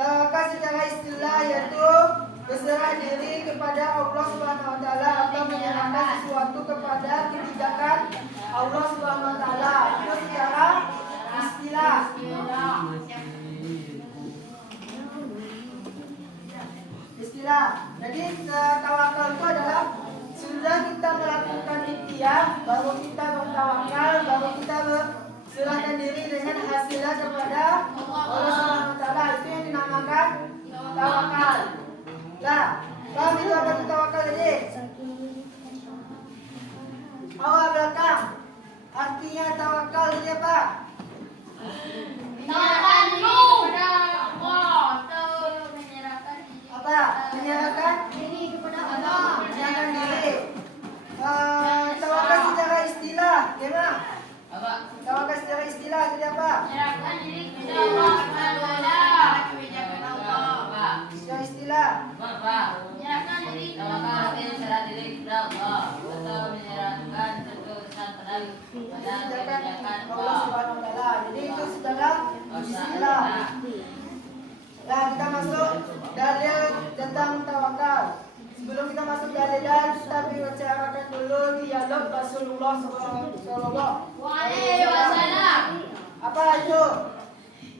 Tawakal secara istilah yaitu berserah diri kepada Allah Subhanahu wa taala atau menyerahkan sesuatu kepada kebijakan Allah Subhanahu wa taala. Itu secara istilah. Istilah. Jadi tawakal itu adalah sudah kita melakukan ikhtiar, baru kita bertawakal, baru kita berserahkan diri dengan hasilnya kepada Allah Subhanahu wa taala. Itu yang dinamakan tawakal. Nah, paham itu apa itu tawakal ini? Awal belakang. Artinya tawakal ini apa? Tawakal kepada Allah atau menyerahkan diri kepada Allah. menyerahkan diri. Tawakal secara istilah, gimana? Tawakal secara istilah jadi apa? Menyerahkan diri kepada Allah Taala. Kebijakan Allah. Secara istilah. Menyerahkan diri kepada Allah. Kebijakan Allah Subhanahu wa taala. Jadi itu secara istilah. Nah, kita masuk dalil tentang tawakal. Sebelum kita masuk dalil, kita bicarakan dulu dialog Rasulullah Sallallahu Alaihi Wasallam. Apa itu?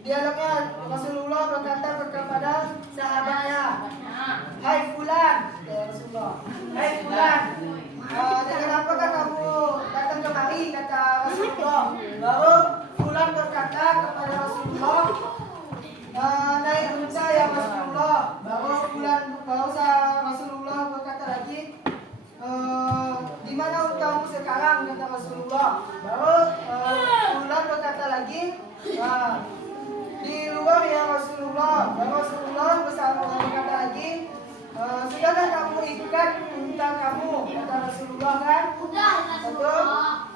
Dialognya Rasulullah berkata kepada sahabatnya, "Hai fulan," ya Rasulullah. "Hai fulan, dengan apakah kamu datang kemari?" kata Rasulullah. Baru fulan berkata kepada Rasulullah, "Naik unta ya Rasulullah." Baru Rasulullah berkata lagi, "Di mana untamu sekarang?" kata Rasulullah. Baru fulan berkata lagi, "Di luar ya Rasulullah." Baru Rasulullah berkata lagi, "Sudahkah kamu ikat unta kamu?" kata Rasulullah kan. Betul.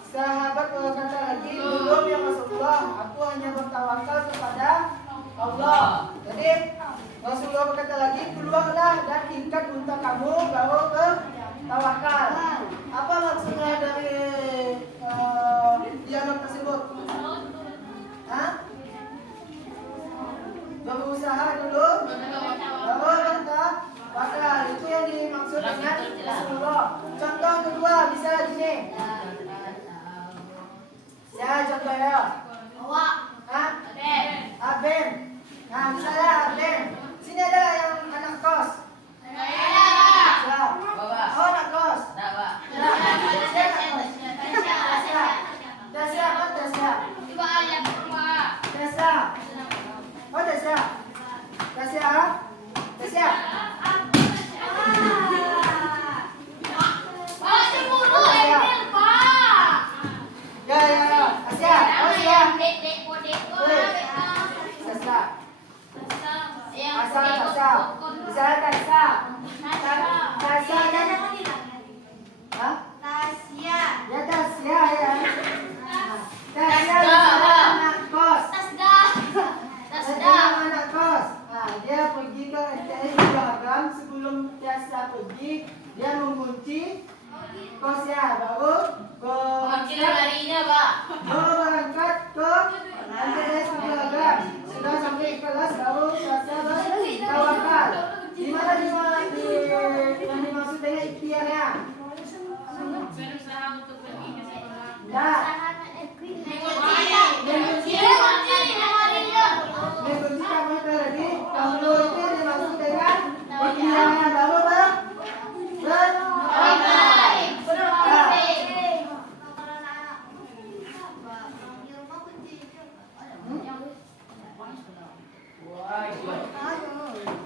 Sahabat berkata lagi, "Belum ya Rasulullah, aku hanya bertawakal kepada Allah." Jadi Rasulullah berkata lagi, "Keluarlah dan ikat unta kamu, baru ke tawakal." Apa maksudnya dari dialog tersebut? Hah? Berusaha dulu, baru bertawakal. Itu yang dimaksud dengan Rasulullah. Contoh kedua bisa gini. Ya, contoh ya. Hah? Aben. Nah, misalnya Aben. Sini adalah yang anak kos. Ya. Oh, anak kos. Tasya, apa Tasya? Tasya. Oh, Tasya. Tasya. Tasya. Ya. Tasya. Oh, ya. Tasya. Asal Tasya. Misalnya Tasya. Tasya kan? Hah? Ya Tasya ya. Tasya misalnya anak kos. Anak kos. Nah, dia pergi ke RTI Belakang. Sebelum Tasya pergi, dia mengunci kosnya. Baru berangkat ke MTS Belakang. Sudah sampai kelas, baru Tasya bertawakal. Di mana yang dimaksud dengan ikhtiarnya? Nah, mengunci kamu tadi, kamu itu dimaksud dengan ikhtiarnya, baru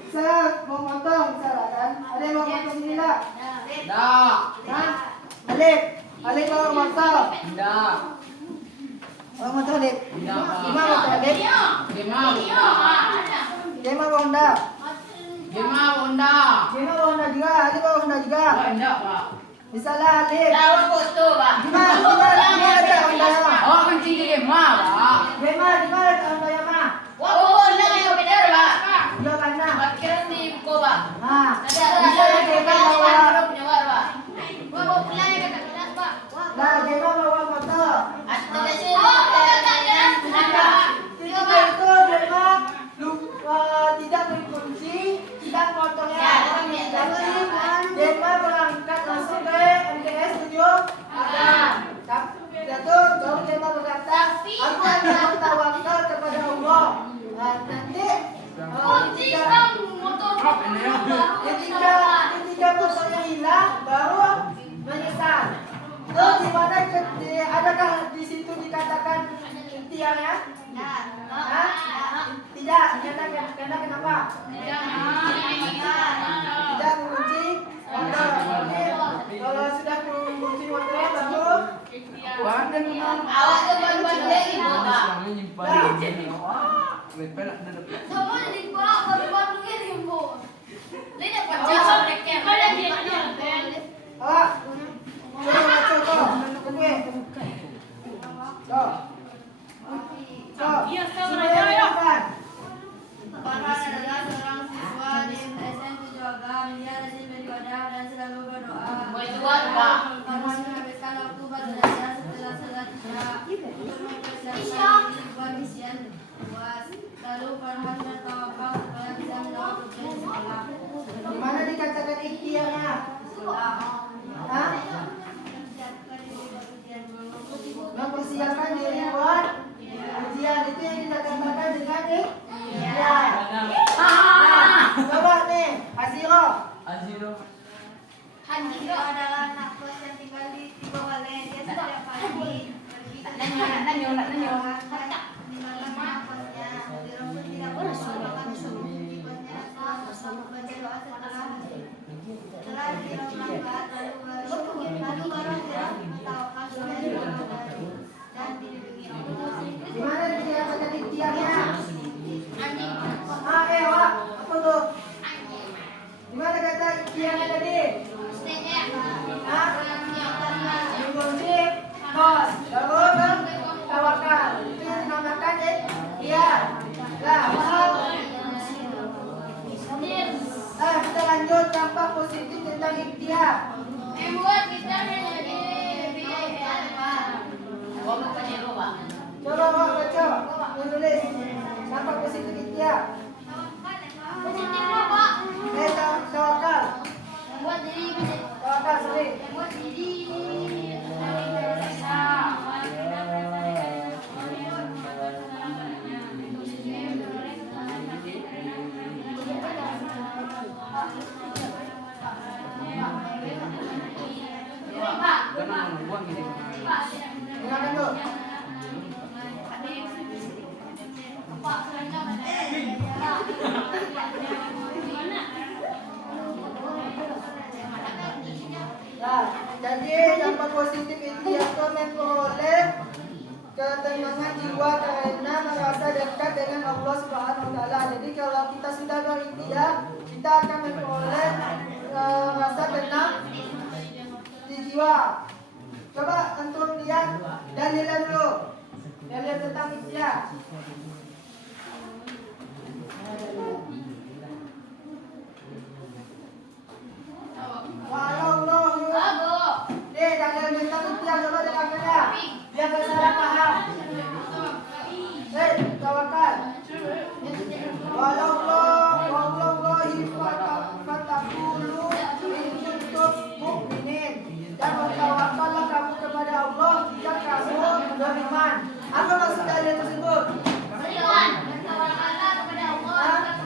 saya mau potong, misalnya kan? Ada yang mau potong ini lah? Alif mau potong? Mau potong Alif? Gimana potong Alif? Gimana Honda? Gimana Honda juga? Alif mau Honda juga? Misalnya Alif. Gimana Honda ya? Gimana Honda ya Ma? Yo mana? Nah, misalnya Gema bawa motor. Tidak Tidak mengunci motor. Oke. Kalau sudah mengunci motor baru Pandai menang. Awak tu baru-baru lagi, Pak. Semua jadi kurang baru-baru lagi, Bu. Ini dapat jawab mereka. Mana dia kan? awak. Coba baca kau. Oke. Kau. Kau. Semua yang depan. Farhan adalah seorang siswa di SMP Juagan. Dia rajin beribadah dan selalu berdoa. Farhan menghabiskan waktu belajar setelah salat Isya untuk mempersiapkan diri buat ujian UAS. Lalu Farhan bertawakal supaya bisa mendapat ujian di sekolah. Di mana dikatakan ikhtiarnya? Hah? Mempersiapkan diri buat ujian itu yang dikatakan dengan ikhtiar. Coba nih, Asiro. Hanjiro adalah anak kos yang tinggal di Tibawale. Dia setiap pagi pergi ke sekolah. Di malam anak kosnya. Hanjiro pun tidak pernah makan subuh di kosnya selama baca doa setelah Hanjiro berangkat lalu baru Hanjiro tawakal supaya diberkahi dan dilindungi Allah. Di mana dikatakan ikhtiarnya? Anjing. Wak. Apa tuh? Di mana kata ikhtiarnya tadi? Hah? Mengunci kos. Lalu bertawakal. Itu yang dinamakan ikhtiar. Lah, paham? Kita lanjut dampak positif tentang ikhtiar. Membuat kita menjadi lebih hebat. Coba Wak baca. Menulis dampak positif ikhtiar. Positif Pak. Tawakal. Membuat diri menjadi Tawakal, sorry. membuat diri lebih berdosa. Dengarkan tuh. Nah, jadi dampak positif itu yaitu memperoleh ketenangan jiwa karena merasa dekat dengan Allah Subhanahu wa taala. Jadi kalau kita sudah berikhtiar, kita akan memperoleh rasa tenang di jiwa. Coba antum lihat dalilnya dulu. Dalil tentang ikhtiar. Dalil tentang ikhtiar coba dengarkan ya. Biar gak salah paham. Tawakal. Wallahi fatakulu in kuntum mu'minin. Dan bertawakallah kamu kepada Allah jika kamu beriman. Apa maksud dalil tersebut? Beriman. Bertawakallah kepada Allah jika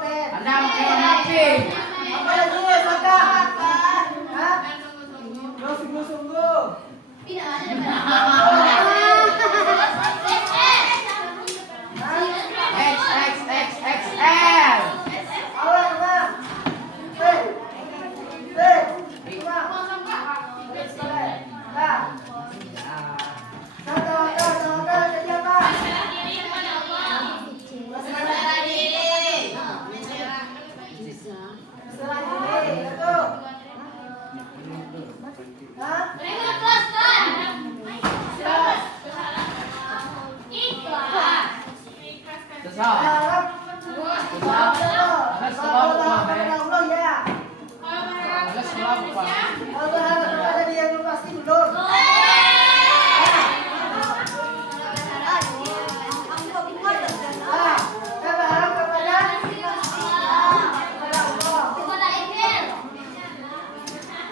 Ben? Anda mengapi. Apa lagi Saka? Hah? Lo sungguh-sungguh. XXXXL. Awal Bang. Hei. Hei. Bang. Nah. Tawakal kerja Bang. Selanjutnya, satu. Hah? Besar. Harap. Allah ya. Alas berapa? Kalau berharap kepada dia yang pasti belum. Ah, saya berharap kepada Allah.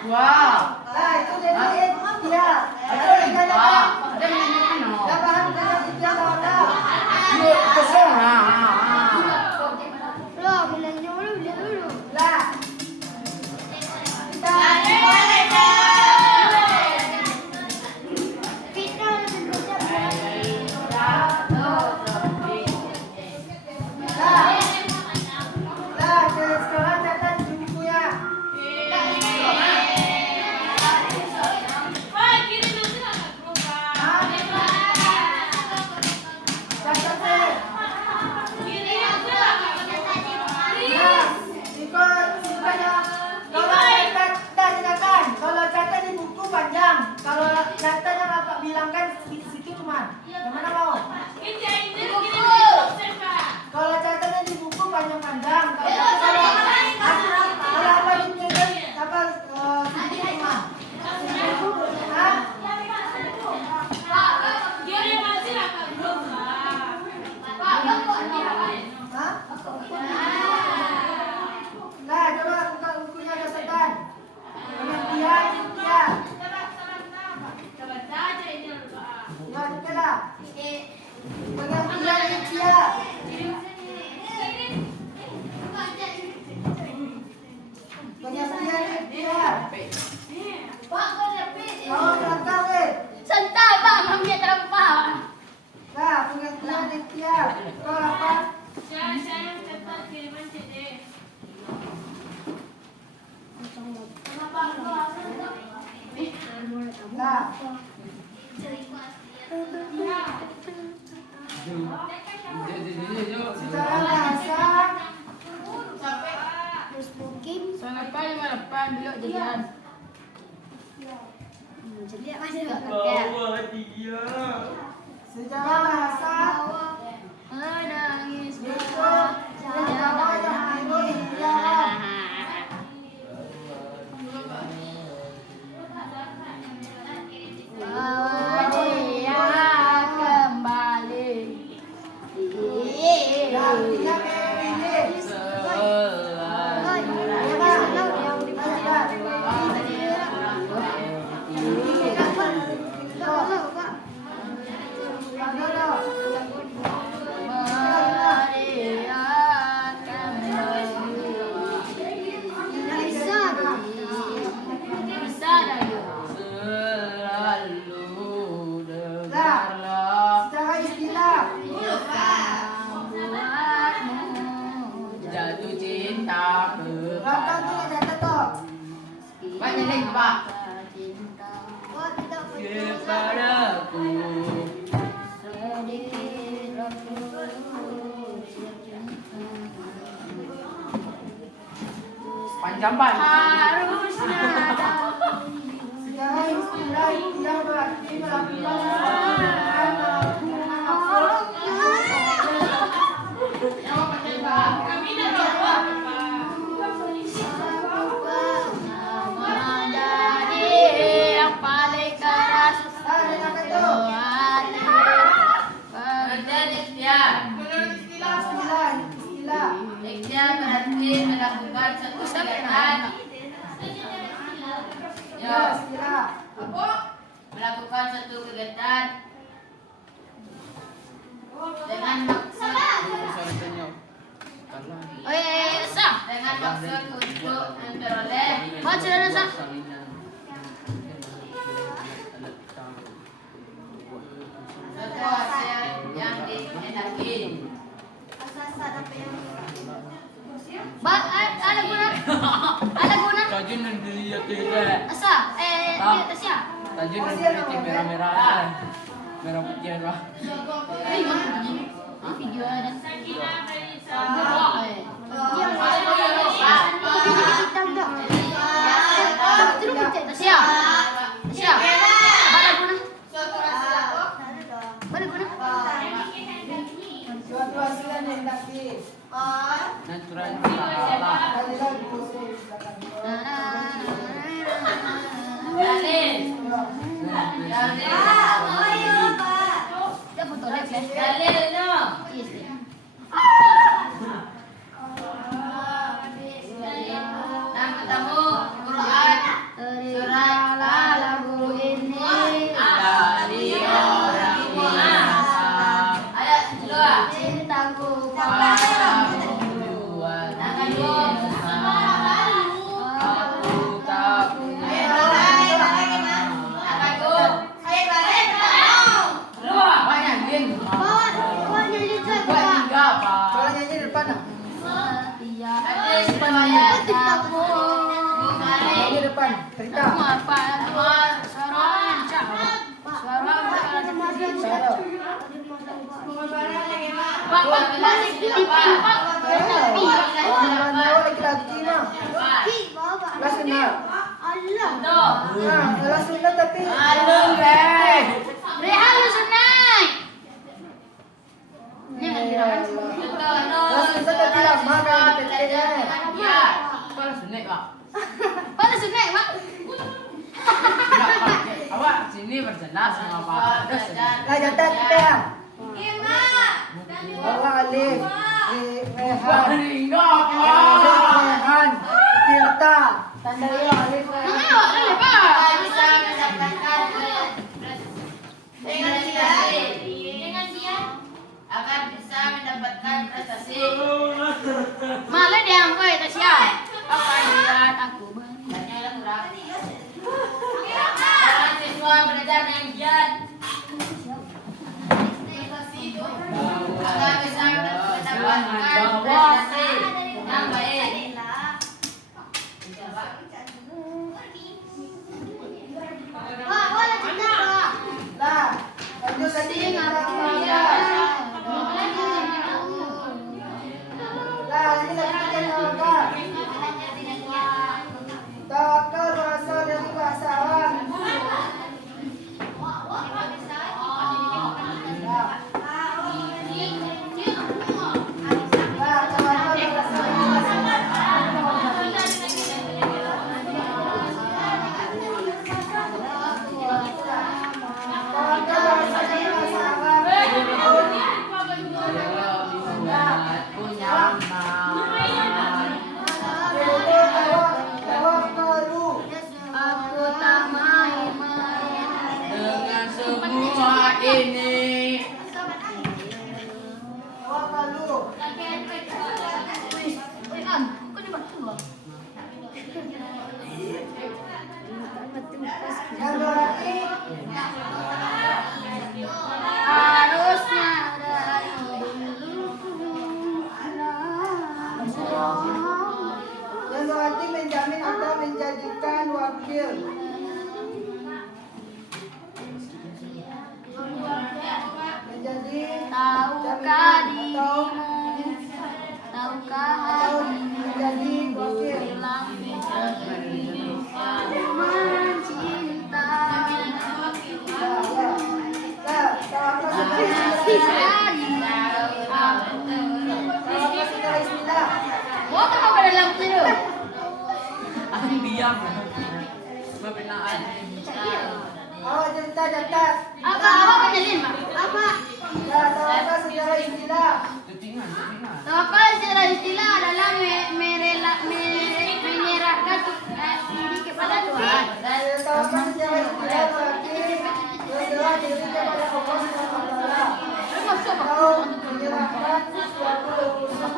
Wow. Nah, itu jadi dia. Ada yang dua. Ada yang mana? Saya berharap kepada dia tahu. Kosong. Lah. Lah, sekarang catat di bukunya. Catat deh. Kalau catat di buku panjang, kalau catat yang Bapak bilangkan situ cuma. Yang mana mau? Kalau catatnya di buku panjang-panjang, kalau apa di meja apa situ cuma. Hah? Hah? Nah, coba buka bukunya catatan. Pengertian dia. Ya, kita lah. Pengertian dia. Pengertian dia. Oh, belakang Nah, pengertian dia. Kau apa? Nah, secara bahasa Sana pa yung malapan bilog jadian. secara bahasa itu Jawa yang Indonesia. Artinya begini. Secara istilah Jatuh cinta belakang tuh catat tuh. banyak lagi pak kepadaku panjang pak Secara istilah dia berarti melakukan satu kegiatan melakukan satu kegiatan dengan maksud Oh iya, maksud untuk memperoleh Baca dan sah. suatu hasil yang dikehendaki. Ada guna. Ada guna. Tajun dan dilihat tidak. Asa. Dia tasya. Tajun dan dilihat merah-merah. Merah putih lah. Video ada. Tasya. Tasya. Ada guna. Ada guna. Suatu hasil yang dihendaki. Natural salah. Kalilah diposisi di belakang. Dalil. Dia foto dia flash. Dalil no. Yes. Nama tamu Quran surat lagu ini. dari orang Islam. Ayat 2. Cintaku Kalau nyanyi di depan. Nyanyi di depan. Cerita. Suara. Laki-laki mah. Kelas enam. Nah, kelas enam tapi. Kelas enam tapi lama kan PTN-nya. Awak sini berjelas sama Pak. Lah jatah kita ya. Bawa alif. Rehan. Rehan. Tirta. Tanda ya alif. Bisa mendapatkan prestasi. Akan bisa mendapatkan prestasi. Malah dia angkoi Tasya. Apa lihat aku Tanya yang kurang. Para siswa belajar dengan giat. Agar bisa mendapatkan prestasi yang baik. Lah, lanjut lagi. Lah, ini lagi kita tawakal. Tawakal berasal dari bahasa Arab. Lah, tawakal berasal dari bahasa Arab. Tawakal berasal dari bahasa Arab. Tawakkalu. Aku tak main-main. Dengan semua ini. Tawakkalu. Kok di batu loh? Yang berarti Harusnya dari dulu. yang berarti menjamin atau menjadikan wakil. Menjadi Tahukah jaminan atau dirimu? Tahukah atau hatimu? menjadi wakil. Bilang mencinta. Tawakal secara istilah. Mau apa pada dalam tidur? Aku diam. Mapinaan. Awak cerita datar. Apa penjelasin, Pak? Apa? Tawakal secara istilah. Tutingan. Tawakal secara istilah adalah menyerahkan diri kepada Tuhan. Tawakal secara istilah berarti berserah diri kepada Allah Subhanahu wa taala. Atau menyerahkan suatu urusan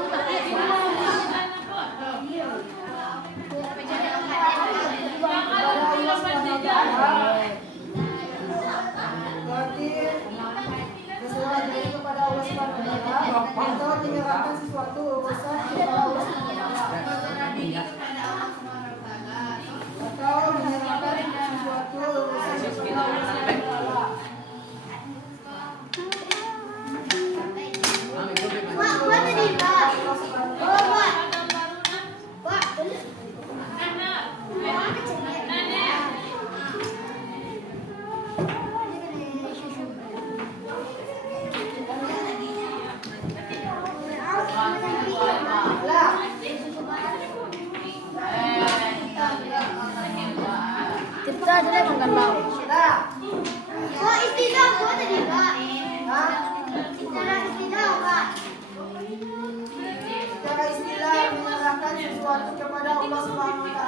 sesuatu urusan kepada Allah SWT. Atau menyerahkan sesuatu urusan kepada Allah SWT. Pak, gua tadi, Pak. Oh, Pak. Pak, beli. Lah, Kita ada yang tahu. lah. Pak, istilah gua tadi, Pak. Hah? Istilah, Pak. Secara istilah menyerahkan sesuatu kepada Allah SWT.